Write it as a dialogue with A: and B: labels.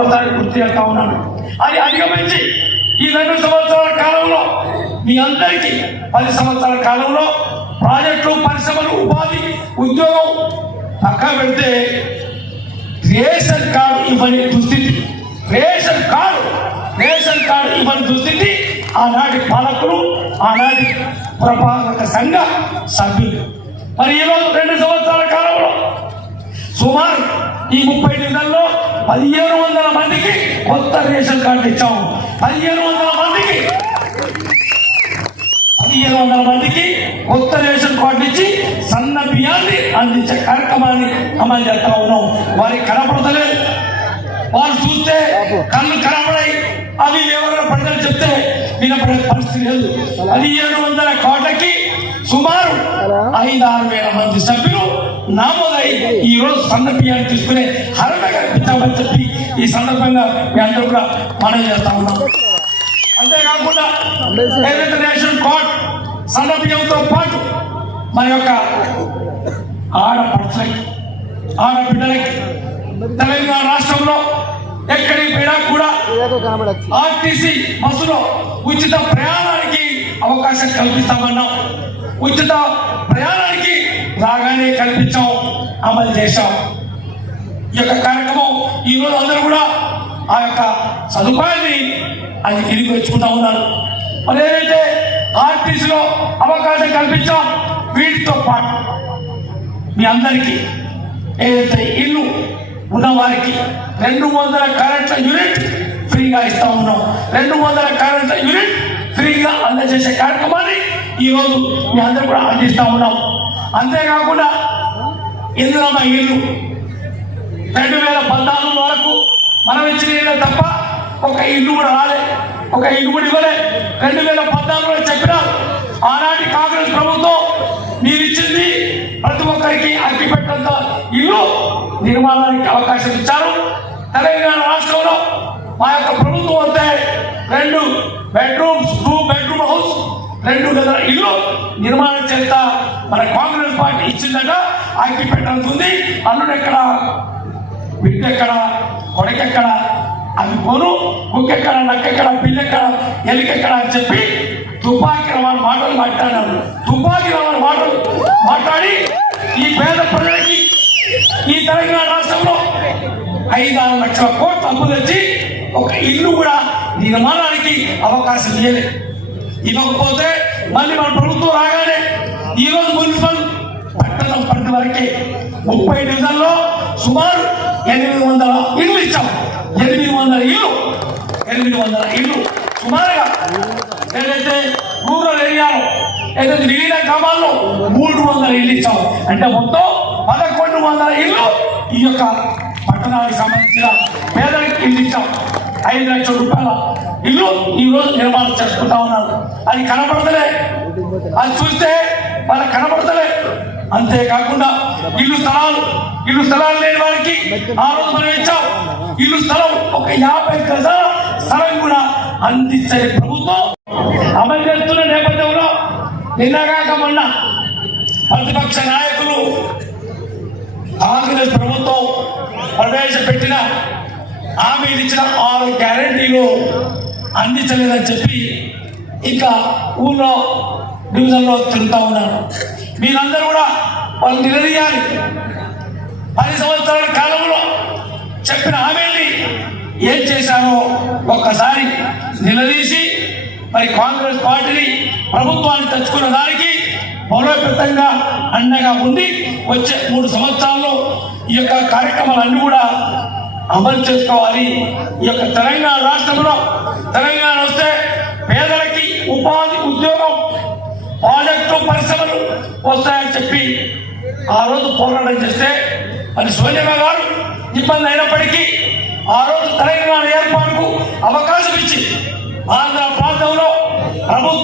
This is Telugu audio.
A: మరొకసారి గుర్తు చేస్తా ఉన్నాను. అది అధిగమించి ఈ రెండు సంవత్సరాల కాలంలో మీ అందరికీ పది సంవత్సరాల కాలంలో ప్రాజెక్టులు పరిశ్రమలు ఉపాధి ఉద్యోగం పక్కా పెడితే రేషన్ కార్డు ఇవ్వని దుస్థితి. రేషన్ కార్డు రేషన్ కార్డు ఇవ్వని దుస్థితి ఆనాటి పాలకులు ఆనాటి పురపాలక సంఘ సభ్యులు. మరి ఈరోజు రెండు సంవత్సరాల కాలంలో సుమారు ఈ ముప్పై నెలల్లో పదిహేను వందల మందికి కొత్త రేషన్ కార్డు ఇచ్చాం. పదిహేను వందల మందికి. పదిహేను వందల మందికి కొత్త రేషన్ కార్డు ఇచ్చి సన్న బియ్యాన్ని అందించే కార్యక్రమాన్ని అమలు చేస్తా ఉన్నాం. వారికి కనపడతలేదు. వారు చూస్తే కళ్ళు కనపడాయి. అవి ఎవరైనా ప్రజలు చెప్తే వినపడే పరిస్థితి లేదు. పదిహేను వందల కోట్లకి సుమారు ఐదు ఆరు వేల మంది సభ్యులు నామోదై ఈ రోజు సన్న బియ్యాన్ని తీసుకునే హరణ కల్పిస్తామని చెప్పి ఈ సందర్భంగా మీ అందరూ కూడా మనవి చేస్తా ఉన్నాం. అంతేకాకుండా ఏదైతే రేషన్ కార్డ్ సన్న బియ్యంతో పాటు మన యొక్క ఆడపడుచులకి ఆడబిడ్డలకి తెలంగాణ రాష్ట్రంలో ఎక్కడికి పోయినా కూడా ఆర్టీసీ బస్సులో ఉచిత ప్రయాణానికి అవకాశం కల్పిస్తామన్నాం. ఉచిత ప్రయాణానికి రాగానే కల్పించాం అమలు చేశాం ఈ యొక్క కార్యక్రమం ఈ రోజు అందరూ కూడా ఆ యొక్క సదుపాయాన్ని అది తిరిగి తెచ్చుకుంటా ఉన్నారు. మరి ఏదైతే ఆర్టీసీలో అవకాశం కల్పించాం వీటితో పాటు మీ అందరికీ ఏదైతే ఇల్లు ఉన్న వారికి రెండు వందల కరెంట్ల యూనిట్ ఫ్రీగా ఇస్తా ఉన్నాం. రెండు వందల కరెంట్ల యూనిట్ ఫ్రీగా అందజేసే కార్యక్రమాన్ని ఈరోజు మీ అందరూ కూడా అందిస్తా ఉన్నాం. అంతేకాకుండా ఇందులో ఇల్లు రెండు వేల పద్నాలుగు వరకు మనం ఇచ్చిన ఇల్లు తప్ప ఒక ఇల్లు కూడా రాలే. ఒక ఇల్లు కూడా ఇవ్వలే. రెండు వేల పద్నాలుగులో చెప్పినారు ఆనాటి కాంగ్రెస్ ప్రభుత్వం మీరు ఇచ్చింది ప్రతి ఒక్కరికి అగ్గి పెట్టంత ఇల్లు నిర్మాణానికి అవకాశం ఇచ్చారు. తెలంగాణ రాష్ట్రంలో మా యొక్క ప్రభుత్వం వస్తే రెండు బెడ్రూమ్స్ టూ బెడ్రూమ్ హౌస్ రెండు గదుల ఇల్లు నిర్మాణం చేస్తా మన కాంగ్రెస్ పార్టీ ఇచ్చిందట. అగ్గి పెట్టడానికి అల్లుడెక్కడ బిడ్డెక్కడ కొడకెక్కడ అది కొను కుక్కెక్కడ నక్కెక్కడ పిల్లెక్కడ ఎలికెక్కడ అని చెప్పి తుపాకీ రవాణా మాటలు మాట్లాడారు. తుపాకీ రవాణా మాటలు మాట్లాడి ఈ పేద ప్రజలకి ఈ తెలంగాణ రాష్ట్రంలో ఐదారు లక్షల కోట్లు అప్పు తెచ్చి ఒక ఇల్లు కూడా నిర్మాణానికి అవకాశం ఇవ్వలేదు ఇవ్వకపోతే మళ్ళీ మన ప్రభుత్వం రాగానే ఈరోజు మున్సిపల్ పట్టణం పరిధి వరకే ముప్పై డివిజన్లో సుమారు ఎనిమిది వందల ఇళ్ళు ఇచ్చాం. ఎనిమిది వందల ఇల్లు ఎనిమిది వందల ఇల్లు సుమారుగా ఏదైతే రూరల్ ఏరియాలో ఏదైతే విలీన గ్రామాల్లో మూడు వందల ఇల్లు ఇచ్చాం. అంటే మొత్తం పదకొండు వందల ఇల్లు ఈ యొక్క పట్టణానికి సంబంధించిన పేదలకు ఇల్లు ఇచ్చాం. ఐదు లక్షల రూపాయల ఇల్లు ఈ రోజు నిర్మాణం చేసుకుంటా ఉన్నారు అది కనపడతలే. అది చూస్తే వాళ్ళకి కనపడతలే. అంతేకాకుండా ఇల్లు స్థలాలు ఇల్లు స్థలాలు లేని వారికి ఆ రోజు మనం ఇచ్చాం. ఇల్లు స్థలం ఒక యాభై గజాల స్థలం కూడా అందించే ప్రభుత్వం అమలు చేస్తున్న నేపథ్యంలో నిన్నగాక మొన్న ప్రతిపక్ష నాయకులు కాంగ్రెస్ ప్రభుత్వం ప్రవేశపెట్టిన హామీలు ఇచ్చిన ఆరు గ్యారంటీలు అందించలేదని చెప్పి ఇంకా ఊళ్ళో డివిజన్లో తిరుగుతూ ఉన్నారు. మీరందరూ కూడా వాళ్ళు నిలదీయాలి. పది సంవత్సరాల కాలంలో చెప్పిన హామీల్ని ఏం చేశారో ఒక్కసారి నిలదీసి మరి కాంగ్రెస్ పార్టీని ప్రభుత్వాన్ని తెచ్చుకున్న దానికి బలోపేతంగా అండగా ఉంది వచ్చే మూడు సంవత్సరాల్లో ఈ యొక్క కార్యక్రమాలన్నీ కూడా అమలు చేసుకోవాలి. ఈ యొక్క తెలంగాణ రాష్ట్రంలో తెలంగాణ వస్తే పేదలకి ఉపాధి ఉద్యోగం ప్రాజెక్టు పరిశ్రమలు వస్తాయని చెప్పి ఆ రోజు పోరాటం చేస్తే మరి సోనియా గారు ఇబ్బంది అయినప్పటికీ ఆ రోజు తెలంగాణ ఏర్పాటుకు అవకాశం ఇచ్చి ఆంధ్ర ప్రాంతంలో ప్రభుత్వం